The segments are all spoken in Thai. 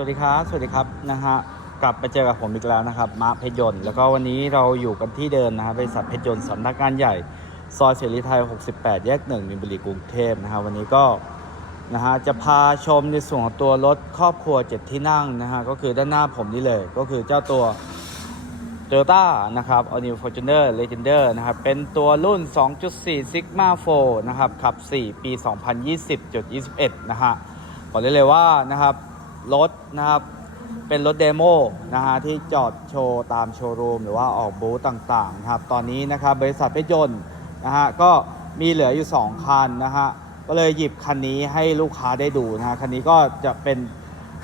วัสดีครับ สวัสดีครับนะฮะกลับไปเจอกับผมอีกแล้วนะครับมาเพชรยนต์แล้วก็วันนี้เราอยู่กันที่เดิมนะฮะบริษัทเพชรยนต์สำนักงานใหญ่ซอยเสรีไทย 68 แยกหนึ่งมินบุรีกรุงเทพนะฮะวันนี้ก็นะฮะจะพาชมในส่วนของตัวรถครอบครัว7ที่นั่งนะฮะก็คือด้านหน้าผมนี่เลยก็คือเจ้าตัว Toyota นะครับ All New Fortuner Legender นะครับ เป็นตัวรุ่น 2.4 Sigma 4นะครับ ขับ 4 ปี 2020.21 นะฮะ บอกได้เลยว่านะครับ รถนะครับ เป็นรถเดโมนะฮะที่จอดโชว์ตามโชว์รูมหรือว่าออกบูธต่างๆนะครับ ตอนนี้นะครับบริษัทเพชรยนต์นะฮะก็มีเหลืออยู่ 2 คันนะฮะก็เลยหยิบคันนี้ให้ลูกค้าได้ดูนะฮะคันนี้ก็จะเป็น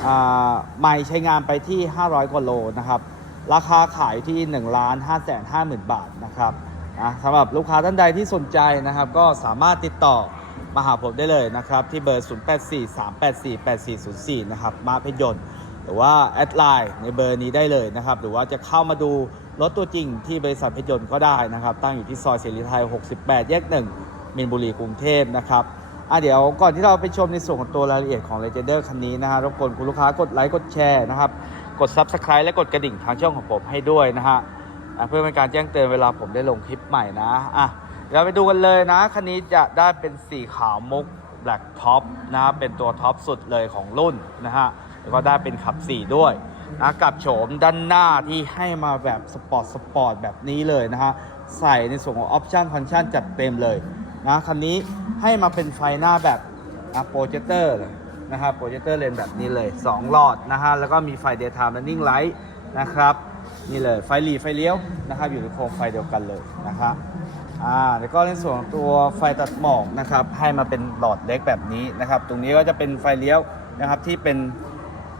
อ่าไม่ใช้งานไปที่ 500กว่าโลนะครับ ราคาขายที่ 1 5 5 5 0 0 0 บาทนะครับนะสำหรับลูกค้าท่านใดที่สนใจนะครับ ก็สามารถติดต่อ มาหาผมได้เลยนะครับ ที่เบอร์ 0843848404 นะครับ มาเพชรยนต์ หรือว่าแอดไลน์ในเบอร์นี้ได้เลยนะครับ หรือว่าจะเข้ามาดูรถตัวจริงที่บริษัทเพชรยนต์ก็ได้นะครับ ตั้งอยู่ที่ซอยเสรีไทย 68 แยกหนึ่งมินบุรีกรุงเทพนะครับอะเดี๋ยวก่อนที่เราไปชมในส่วนของตัวรายละเอียดของ Legender คันนี้นะฮะรบกวนคุณลูกค้ากดไลค์กดแชร์นะครับ กด Subscribe และกดกระดิ่งทางช่องของผมให้ด้วยนะฮะเพื่อเป็นการแจ้งเตือนเวลาผมได้ลงคลิปใหม่นะอะ ดี๋ยวไปดูกันเลยนะ คันนี้จะได้เป็นสีขาวมุก Black Top นะ เป็นตัวท็อปสุดเลยของรุ่นนะฮะ แล้วก็ได้เป็นขับ 4 ด้วยนะกับโฉมด้านหน้าที่ให้มาแบบสปอร์ตสปอร์ตแบบนี้เลยนะฮะ ใส่ในส่วนของออปชันฟังก์ชันจัดเต็มเลยนะคันนี้ให้มาเป็นไฟหน้าแบบโปรเจคเตอร์นะครับโปรเจคเตอร์เลนแบบนี้เลย 2 หลอดนะฮะ แล้วก็มีไฟ daytime running light นะครับ นี่เลยไฟหลีไฟเลี้ยวนะครับ อยู่ในโคมไฟเดียวกันเลยนะครับอ่าแล้วก็ในส่วนตัวไฟตัดหมอกนะครับให้มาเป็นหลอดเล็กแบบนี้นะครับ ตรงนี้ก็จะเป็นไฟเลี้ยวนะครับที่เป็น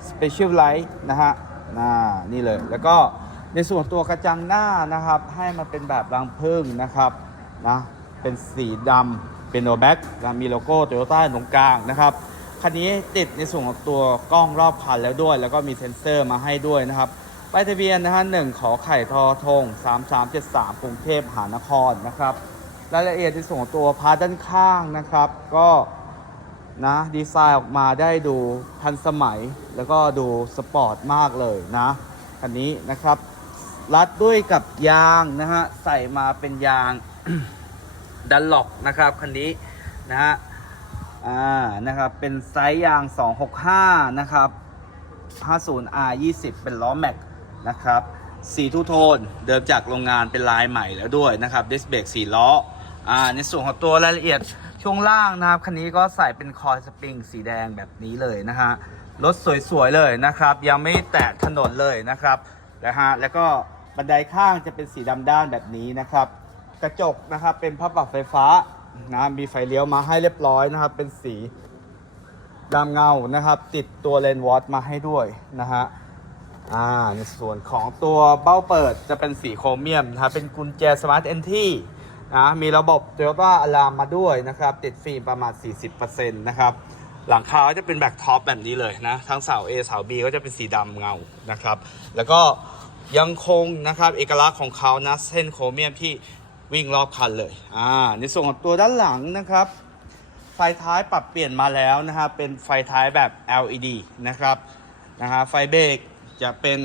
special light นะฮะน่านี่เลย แล้วก็ในส่วนตัวกระจังหน้านะครับ ให้มาเป็นแบบรังพึ่งนะครับนะเป็นสีดำเป็นโนแบ็กมีโลโก้โตโยต้าตรงกลางนะครับคันนี้ติดในส่วนของตัวกล้องรอบคันแล้วด้วย แล้วก็มีเซ็นเซอร์มาให้ด้วยนะครับ ป้ายทะเบียนนะฮะหนึ่งขอไข่ทอทง3373กรุงเทพมหานครนะครับ รายละเอียดในส่วนของตัวพาร์ทด้านข้างนะครับ ก็นะดีไซน์ออกมาได้ดูทันสมัยแล้วก็ดูสปอร์ตมากเลยนะคันนี้นะครับ รัดด้วยกับยางนะฮะใส่มาเป็นยางดันล็อกนะครับคันนี้นะฮะอ่านะครับเป็นไซส์ยาง 265 นะครับ 50R 20 เป็นล้อแม็ก นะครับสีทูโทนเดิมจากโรงงานเป็นลายใหม่แล้วด้วยนะครับดิสเบรก4ล้ออ่าในส่วนของตัวรายละเอียดช่วงล่างนะครับคันนี้ก็ใส่เป็นคอยสปริงสีแดงแบบนี้เลยนะฮะรถสวยๆเลยนะครับ ยังไม่แตะถนนเลยนะครับนะฮะแล้วก็บันไดข้างจะเป็นสีดำด้านแบบนี้นะครับ กระจกนะครับเป็นพับปรับไฟฟ้านะมีไฟเลี้ยวมาให้เรียบร้อยนะครับ เป็นสีดำเงานะครับ ติดตัวเลนวอตมาให้ด้วยนะฮะ อ่าในส่วนของตัวเบ้าเปิดจะเป็นสีโครเมียมนะครับเป็นกุญแจสมาร์ทเอนที่นะมีระบบ Toyota Alarm มาด้วยนะครับ ติดฟิล์มประมาณ 40%นะครับ หลังคาจะเป็นแบ็คท็อปแบบนี้เลยนะ ทั้งเสา A เสา B ก็จะเป็นสีดำเงานะครับ แล้วก็ยังคงนะครับ เอกลักษณ์ของเขานะเส้นโครเมียมที่วิ่งรอบคันเลยอ่าในส่วนของตัวด้านหลังนะครับไฟท้ายปรับเปลี่ยนมาแล้วนะครับเป็นไฟท้ายแบบ LED นะครับนะฮะไฟเบรก จะเป็น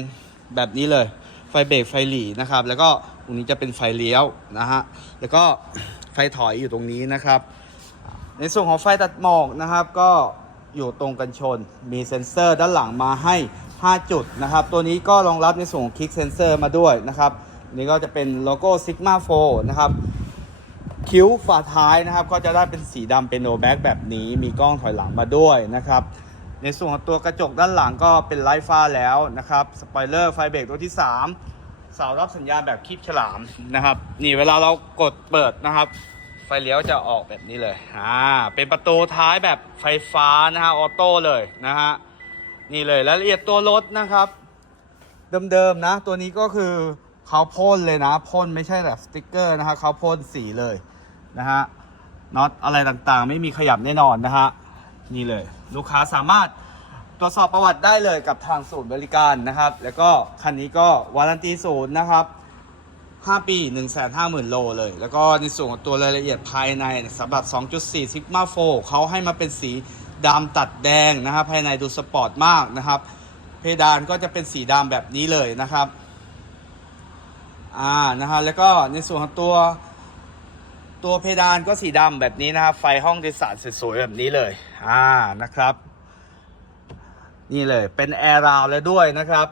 แบบนี้เลย ไฟเบรกไฟหลีนะครับ แล้วก็ตรงนี้จะเป็นไฟเลี้ยวนะฮะแล้วก็ไฟถอยอยู่ตรงนี้นะครับ ในส่วนของไฟตัดหมอกนะครับ ก็อยู่ตรงกันชน มีเซ็นเซอร์ด้านหลังมาให้ 5 จุดนะครับ ตัวนี้ก็รองรับในส่วนของคลิกเซนเซอร์มาด้วยนะครับนนี่ก็จะเป็นโลโก้ Sigma 4 นะครับ คิ้วฝาท้ายนะครับ ก็จะได้เป็นสีดำเป็นโนแบ็กแบบนี้ มีกล้องถอยหลังมาด้วยนะครับ ในส่วนของตัวกระจกด้านหลังก็เป็นไลท์ฟ้าแล้วนะครับสปอยเลอร์ไฟเบรกตัวที่ 3 เสารับสัญญาณแบบคีบฉลามนะครับ นี่เวลาเรากดเปิดนะครับ ไฟเลี้ยวจะออกแบบนี้เลยอ่าเป็นประตูท้ายแบบไฟฟ้านะฮะออโต้เลยนะฮะนี่เลยรายละเอียดตัวรถนะครับ เดิมๆนะ ตัวนี้ก็คือเขาพ่นเลยนะพ่นไม่ใช่แบบสติกเกอร์นะฮะเขาพ่นสีเลยนะฮะน็อตอะไรต่างๆ ไม่มีขยับแน่นอนนะฮะ นี่เลย ลูกค้าสามารถตรวจสอบประวัติได้เลยกับทางศูนย์บริการนะครับ แล้วก็คันนี้ก็วารันตีศูนย์นะครับ 5 ปี 1 5 0 0 0 0 โลเลย แล้วก็ในส่วนของตัวรายละเอียดภายในสำหรับ 2.4 Sigma 4เขาให้มาเป็นสีดำตัดแดงนะครับ ภายในดูสปอร์ตมากนะครับ เพดานก็จะเป็นสีดำแบบนี้เลยนะครับ อ่า นะฮะ แล้วก็ในส่วนของตัว ตัวเพดานก็สีดำแบบนี้นะครับ ไฟห้องโดยสารสวยๆแบบนี้เลย อ่านะครับ นี่เลยเป็นแอร์ราวแล้วด้วยนะครับ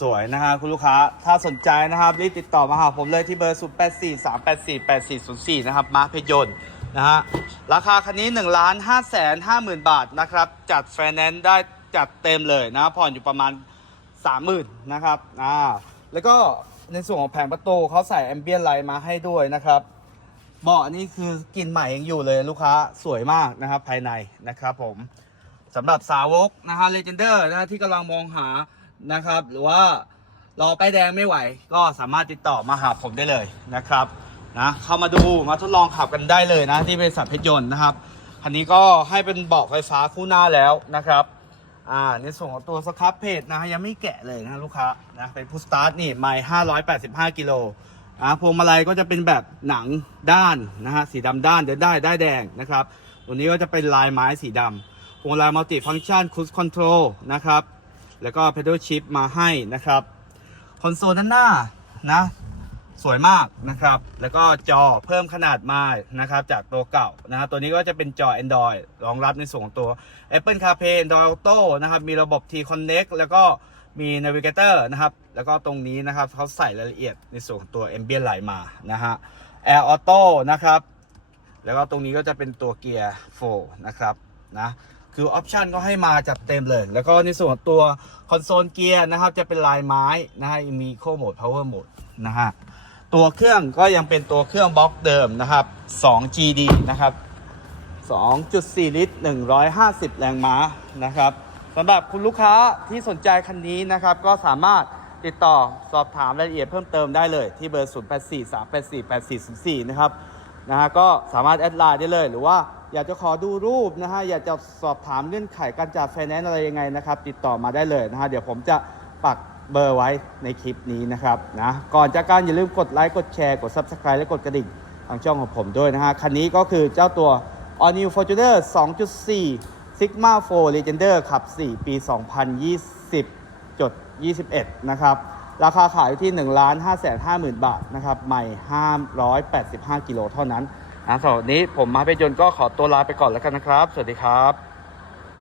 สวยๆนะฮะคุณลูกค้า ถ้าสนใจนะครับ รีบติดต่อมาหาผมเลยที่เบอร์ 0 8 4 3 8 4 8 4 0 4 นะครับ มาเพยนต์นะฮะ ราคาคันนี้1ล้าน5แสน5หมื่นบาทนะครับ จัดไฟแนนซ์ได้จัดเต็มเลยนะ ผ่อนอยู่ประมาณ 30,000นะครับ อ่า แล้วก็ในส่วนของแผงประตูเขาใส่แอมเบียนไลท์มาให้ด้วยนะครับ เบาะนี่คือกลิ่นใหม่ยังอยู่เลยลูกค้าสวยมากนะครับ ภายในนะครับผมสำหรับสาวกนะฮะเลเจนเดอร์นะฮะที่กำลังมองหานะครับ หรือว่ารอป้ายแดงไม่ไหว ก็สามารถติดต่อมาหาผมได้เลยนะครับนะเข้ามาดูมาทดลองขับกันได้เลยนะ ที่บริษัทเพชรยนต์นะครับคันนี้ก็ให้เป็นเบาะไฟฟ้าคู่หน้าแล้วนะครับอ่าในส่วนของตัวสครับเพจนะฮะยังไม่แกะเลยนะลูกค้านะเป็นพุสตาร์ทนี่ไม่585 กิโล อ่าพวงมาลัยก็จะเป็นแบบหนังด้านนะฮะสีดำด้านเดินได้ได้แดงนะครับตัวนี้ก็จะเป็นลายไม้สีดำพวงมาลัยมัลติฟัง c t ชันคู e คอนโทรลนะครับแล้วก็ pedal shift มาให้นะครับคอนโซลด้านหน้านะสวยมากนะครับ แล้วก็จอเพิ่มขนาดมานะครับ จากตัวเก่านะครับตัวนี้ก็จะเป็นจอ Android รองรับในส่วนของตัว Apple CarPlay Android Auto นะครับ มีระบบ T Connect แล้วก็ มี Navigator นะครับ แล้วก็ตรงนี้นะครับเขาใส่รายละเอียดในส่วนของตัว Ambient Light มานะฮะ Air Auto นะครับ แล้วก็ตรงนี้ก็จะเป็นตัวเกียร์4นะครับนะคือออปชันก็ให้มาจัดเต็มเลย แล้วก็ในส่วนตัวคอนโซลเกียร์นะครับ จะเป็นลายไม้นะฮะมี Eco Mode Power Mode นะฮะตัวเครื่องก็ยังเป็นตัวเครื่องบล็อกเดิมนะครับ 2 GD นะครับ 2.4 ลิตร 150 แรงม้านะครับ สำหรับคุณลูกค้าที่สนใจคันนี้นะครับ ก็สามารถติดต่อสอบถามรายละเอียดเพิ่มเติมได้เลยที่เบอร์ 0843848404 นะครับนะฮะก็สามารถแอดไลน์ได้เลย หรือว่าอยากจะขอดูรูปนะฮะอยากจะสอบถามเงื่อนไขการจ่ายไฟแนนซ์อะไรยังไงนะครับ ติดต่อมาได้เลยนะฮะเดี๋ยวผมจะปักเบอร์ไว้ในคลิปนี้นะครับนะก่อนจากการอย่าลืมกดไลค์กดแชร์กด Subscribe และกดกระดิ่งทางช่องของผมด้วยนะฮะคันนี้ก็คือเจ้าตัว All New Fortuner 2.4 Sigma 4 Legender ขับ 4 ปี 2020จด21 นะครับ ราคาขายอยู่ที่ 1 5 5 0 0 0 0 บาทนะครับ ใหม่ 585 กิโลเท่านั้นนะสำหรับนี้ผมมาเปยนต์ก็ขอตัวลาไปก่อนแล้วกันนะครับ สวัสดีครับ